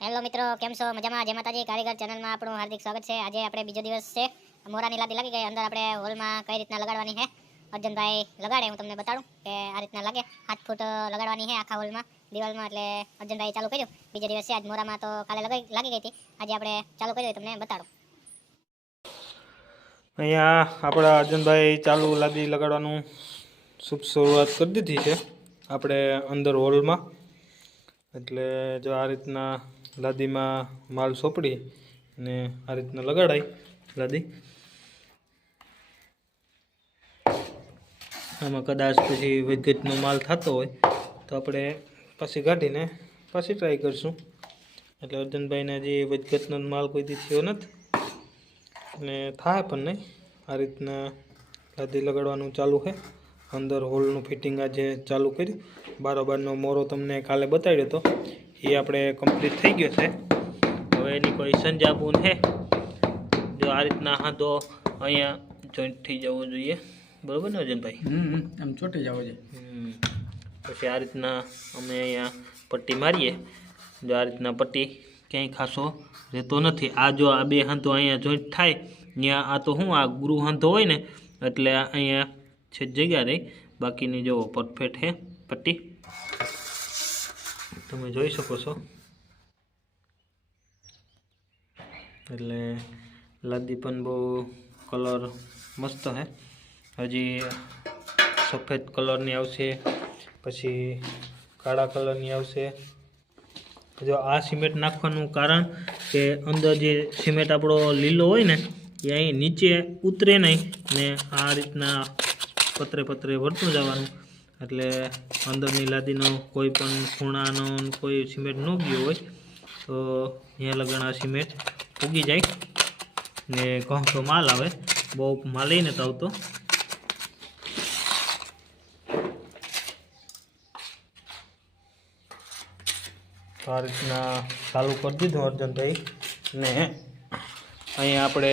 Hello મિત્રો, કેમ છો? મજામાં? જય માતાજી. કારીગર ચેનલમાં આપણું હાર્દિક સ્વાગત છે. આજે આપણે બીજો દિવસ છે. મોરાની લાદી લાગી ગઈ. અંદર આપણે હોલમાં કઈ રીતના લગાડવાની છે અર્જનભાઈ લગાડે, હું તમને બતાડું કે આ રીતના લાગે. 7 ફૂટ લગાડવાની છે આખા હોલમાં, દિવાલમાં. એટલે અર્જનભાઈ ચાલુ કર્યું. બીજો દિવસ છે આજ. મોરામાં તો કાલે લાગી ગઈ હતી. આજે આપણે ચાલુ કર્યું, તમને બતાડું. અહીંયા આપણા અર્જનભાઈ ચાલુ લાદી લગાડવાનું શુભ શરૂઆત કરી દીધી છે આપણે અંદર હોલમાં. એટલે જો આ રીતના લાદીમાં માલ સોંપડી અને આ રીતના લગાડાય લાદી. આમાં કદાચ પછી વધઘટનો માલ થતો હોય તો આપણે પાછી કાઢીને પાછી ટ્રાય કરીશું. એટલે અર્જનભાઈને હજી વધઘટનો માલ કોઈ દી થયો નથી અને થાય પણ નહીં. આ રીતના લાદી લગાડવાનું ચાલુ છે. અંદર હોલનું ફિટિંગ આજે ચાલુ કર્યું. બારોબારનો મોરો તમને કાલે બતાવ્યો હતો, એ આપણે કમ્પ્લીટ થઈ ગયો છે. હવે એની કોઈ સંજાબુન છે. જો આ રીતના હાથો અહીંયા જોઈન્ટ થઈ જવો જોઈએ, બરાબર ને અર્જનભાઈ? આમ ચોટી જવો જોઈએ. પછી આ રીતના અમે અહીંયા પટ્ટી મારીએ. જો આ રીતના પટ્ટી ક્યાંય ખાસો રહેતો નથી. આ જો આ બે હાથો અહીંયા જોઈન્ટ થાય ત્યાં આ તો શું આ ગુરુ હાથો હોય ને, એટલે અહીંયા છે જગ્યા રહી. બાકીની જો પરફેક્ટ છે પટ્ટી, તમે જોઈ શકો છો. એટલે લાદી પણ બહુ કલર મસ્ત છે. હજી સફેદ કલરની આવશે, પછી કાળા કલરની આવશે. જો આ સિમેન્ટ નાખવાનું કારણ કે અંદર જે સિમેન્ટ આપણો લીલો હોય ને એ અહીં નીચે ઉતરે નહીં ને આ રીતના પતરે પતરે ભરતું જવાનું. એટલે અંદરની લાદીનો કોઈ પણ ખૂણાનો કોઈ સિમેન્ટ ન ગયો હોય તો અહીંયા લગણ આ સિમેન્ટ ઉગી જાય ને ઘણો માલ આવે. બહુ માલ નથી આવતો. આ રીતના ચાલુ કરી દીધું અર્જનભાઈ ને અહીંયા આપણે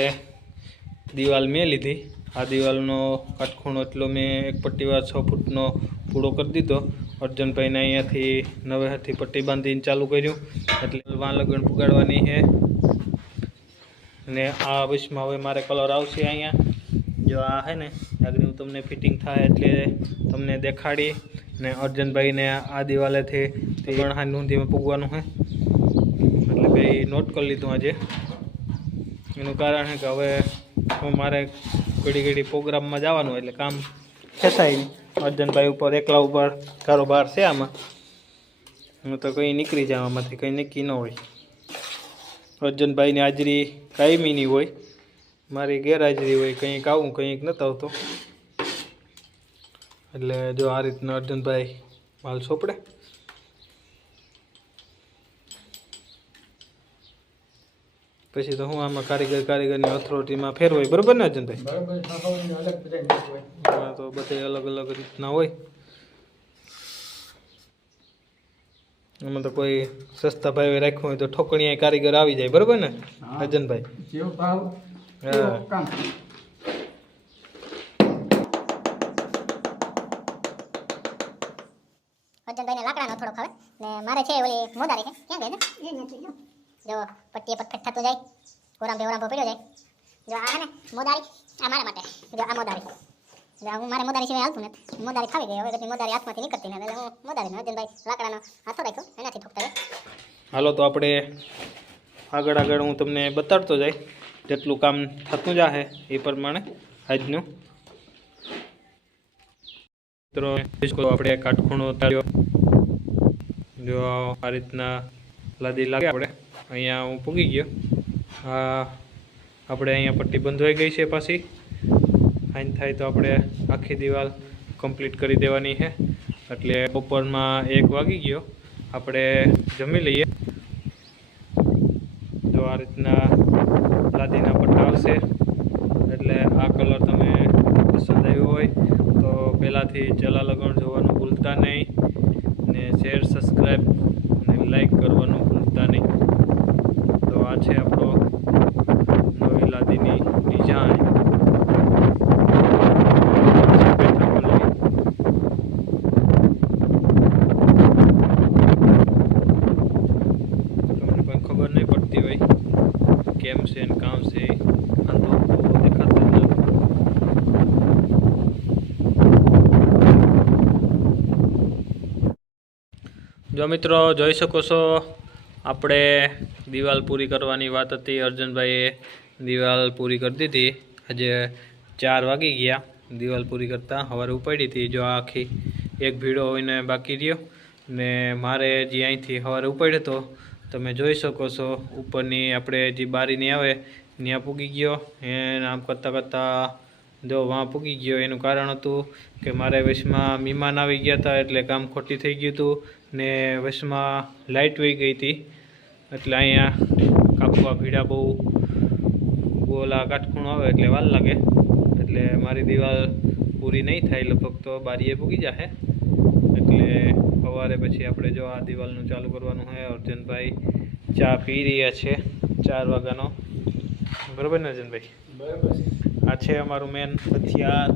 દિવાલ મેં લીધી. આ દિવાલનો કાટખૂણો એટલો મેં એક પટ્ટીવાર 6 ફૂટનો પૂરો કરી દીધો. અર્જનભાઈને અહીંયાથી નવેથી પટ્ટી બાંધીને ચાલુ કર્યું. એટલે વાં લગણ પુગાડવાની છે ને આ વિશમાં હવે મારે કલર આવશે. અહીંયા જો આ છે ને આગળ હું તમને ફિટિંગ થાય એટલે તમને દેખાડી ને અર્જનભાઈને આ દિવાલેથી ગણહાન નોંધીમાં પૂગવાનું છે. એટલે ભાઈ નોટ કરી લીધું આજે. એનું કારણ છે કે હવે મારે ઘડી પ્રોગ્રામમાં જવાનું એટલે કામ ખેંચાય નહીં. અર્જનભાઈ ઉપર એકલા ઉપર કારોબાર છે આમાં. હું તો કંઈ નીકળી જાય આમાંથી, કંઈ નક્કી ન હોય. અર્જનભાઈની હાજરી કાયમીની હોય, મારી ગેરહાજરી હોય. કંઈક આવું કંઈક નથી આવતો. એટલે જો આ રીતના અર્જનભાઈ માલ સોંપડે. પછી તો હું આમાં કારીગરની અથોરિટીમાં ફેરવાય, બરોબર ને અર્જનભાઈ? હા, તો બધે અલગ અલગ રીતના હોય. એમાં તો કોઈ સસ્તા ભાવે રાખ્યું હોય તો ઠોકણીયા કારીગર આવી જાય, બરોબર ને અર્જનભાઈ? હા. અર્જનભાઈને લાકડાનો થોડો ખાવે ને મારે છે ઓલી મોદારી છે. ક્યાં ગઈ ને? જો પટ્ટીએ પરફેક્ટ થતું જાય, ઓરામભો પડ્યો જાય. જો આ છે ને મોદારી, આ મારા માટે. જો આ મોદારી, જો હું મારે મોદારી સિવાય હાલતું નથી. મોદારી ખાવી ગઈ, હવે બધી મોદારી હાથમાંથી નીકળતી નથી. એટલે હું મોદારીનો અર્જનભાઈ લાકડાનો હાથો રાખ્યો, એનાથી ઠોકતા જાય. હાલો તો આપણે આગળ હું તમને બતાડતો જાય જેટલું કામ થતું જાહે એ પ્રમાણે આજનું. મિત્રો આપણે કાટખૂણો ઉતાર્યો. જો આ રીતના લાદી લાગે આપણે અહીંયા હું પૂગી ગયો. આપણે અહીંયા પટ્ટી બંધવાઈ ગઈ છે. પાછી ફાઇન થાય તો આપણે આખી દિવાલ કમ્પ્લીટ કરી દેવાની છે. એટલે બપોરમાં 1 વાગી ગયો. આપણે જમી લઈએ. જો આ રીતના લાદીના પટ્ટા આવશે. એટલે આ કલર તમે પસંદ આવ્યો હોય તો પહેલાંથી ચેલા લગણ જોવાનું ભૂલતા નહીં, ને શેર, સબસ્ક્રાઈબ અને લાઈક કરવાનું ભૂલતા નહીં. તો આ છે આપણો નવી લાદીની ડિઝાઇન. તમને કોઈ ખબર નહીં પડતી હોય કેમ છે ને કામ છે, આંધો દેખાતો જ નથી. જો મિત્રો જોઈ શકો છો, આપણે દિવાલ પૂરી કરવાની વાત હતી. અર્જુનભાઈએ દિવાલ પૂરી કરી દીધી. આજે 4 વાગી ગયા દિવાલ પૂરી કરતાં. સવારે ઉપાડી હતી. જો આખી એક ભીડો હોઈને બાકી રહ્યો ને મારે જે અહીંથી સવારે ઉપાડ્યો હતો તમે જોઈ શકો છો. ઉપરની આપણે જે બારીની આવે ત્યાં પૂગી ગયો. એને આમ કરતાં કરતાં જો વાં પૂગી ગયો. એનું કારણ હતું કે મારે વચમાં મહેમાન આવી ગયા હતા એટલે કામ ખોટી થઈ ગયું હતું ને વચમાં લાઇટ વહી ગઈ હતી. એટલે અહીંયા કાપવા ભીડા બહુ ગોલા કાટખૂણો આવે એટલે વાર લાગે. એટલે મારી દિવાલ પૂરી નહીં થાય. લગભગ તો બારીએ પૂગી જશે. એટલે સવારે પછી આપણે જો આ દિવાલનું ચાલુ કરવાનું હોય. અર્જુનભાઈ ચા પી રહ્યા છે 4 વાગ્યાનો. બરાબર ને અર્જુનભાઈ? બરાબર છે. આ છે અમારું મેન હથિયાર,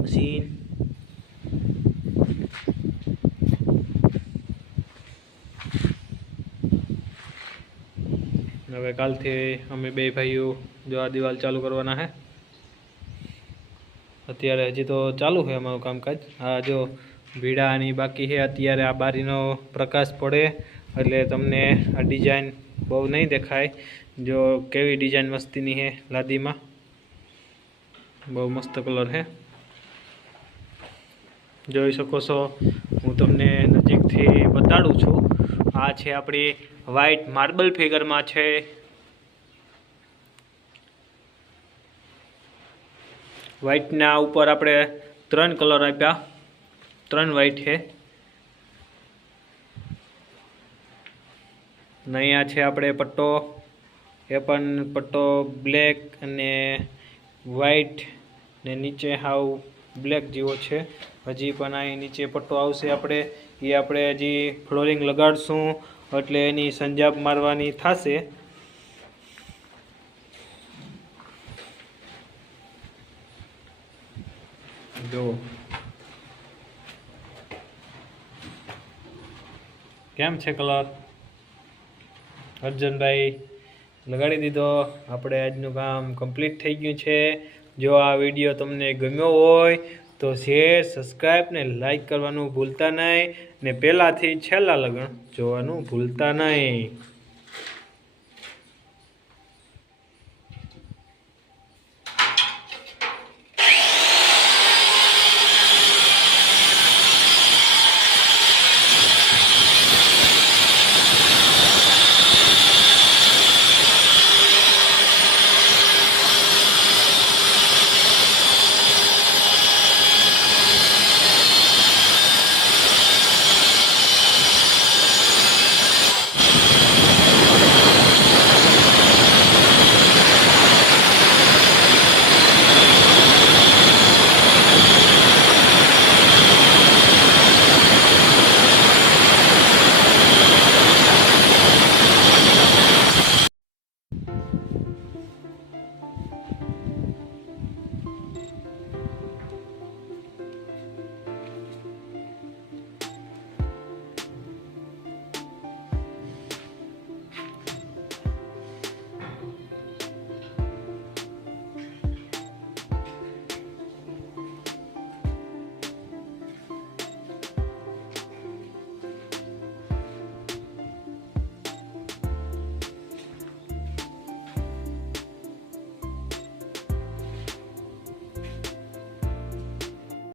મશીન. હવે કાલથી અમે 2 ભાઈઓ જો આ દિવાલ ચાલુ કરવાના છે. અત્યારે હજી તો ચાલુ છે અમારું કામકાજ. આ જો ભીડાની બાકી છે. અત્યારે આ બારીનો પ્રકાશ પડે એટલે તમને આ ડિઝાઇન બહુ નહીં દેખાય. જો કેવી ડિઝાઇન મસ્તીની છે લાદીમાં, બહુ મસ્ત કલર છે. જોઈ શકો છો. હું તમને નજીકથી બતાડું છું. આ છે આપણી વ્હાઇટ માર્બલ ફિગરમાં છે. વ્હાઇટના ઉપર આપણે 3 કલર આપ્યા. 3 વ્હાઇટ છે. ને અહીંયા છે આપણે પટ્ટો. એ પણ પટ્ટો બ્લેક અને વ્હાઇટ ને નીચે હાવ બ્લેક જેવો છે. હજી પણ અહીં નીચે પટ્ટો આવશે. આપણે હજી ફ્લોરિંગ લગાડશું એટલે એની સંજાબ મારવાની થશે. જો કેમ છે કલર? અર્જુનભાઈ લગાડી દીધો. આપણે આજનું કામ કમ્પ્લીટ થઈ ગયું છે. જો આ વિડીયો તમને ગમ્યો હોય તો શેર, સબસ્ક્રાઈબ ને લાઈક કરવાનું ભૂલતા નહીં, ને પહેલાંથી છેલ્લા લગન જોવાનું ભૂલતા નહીં.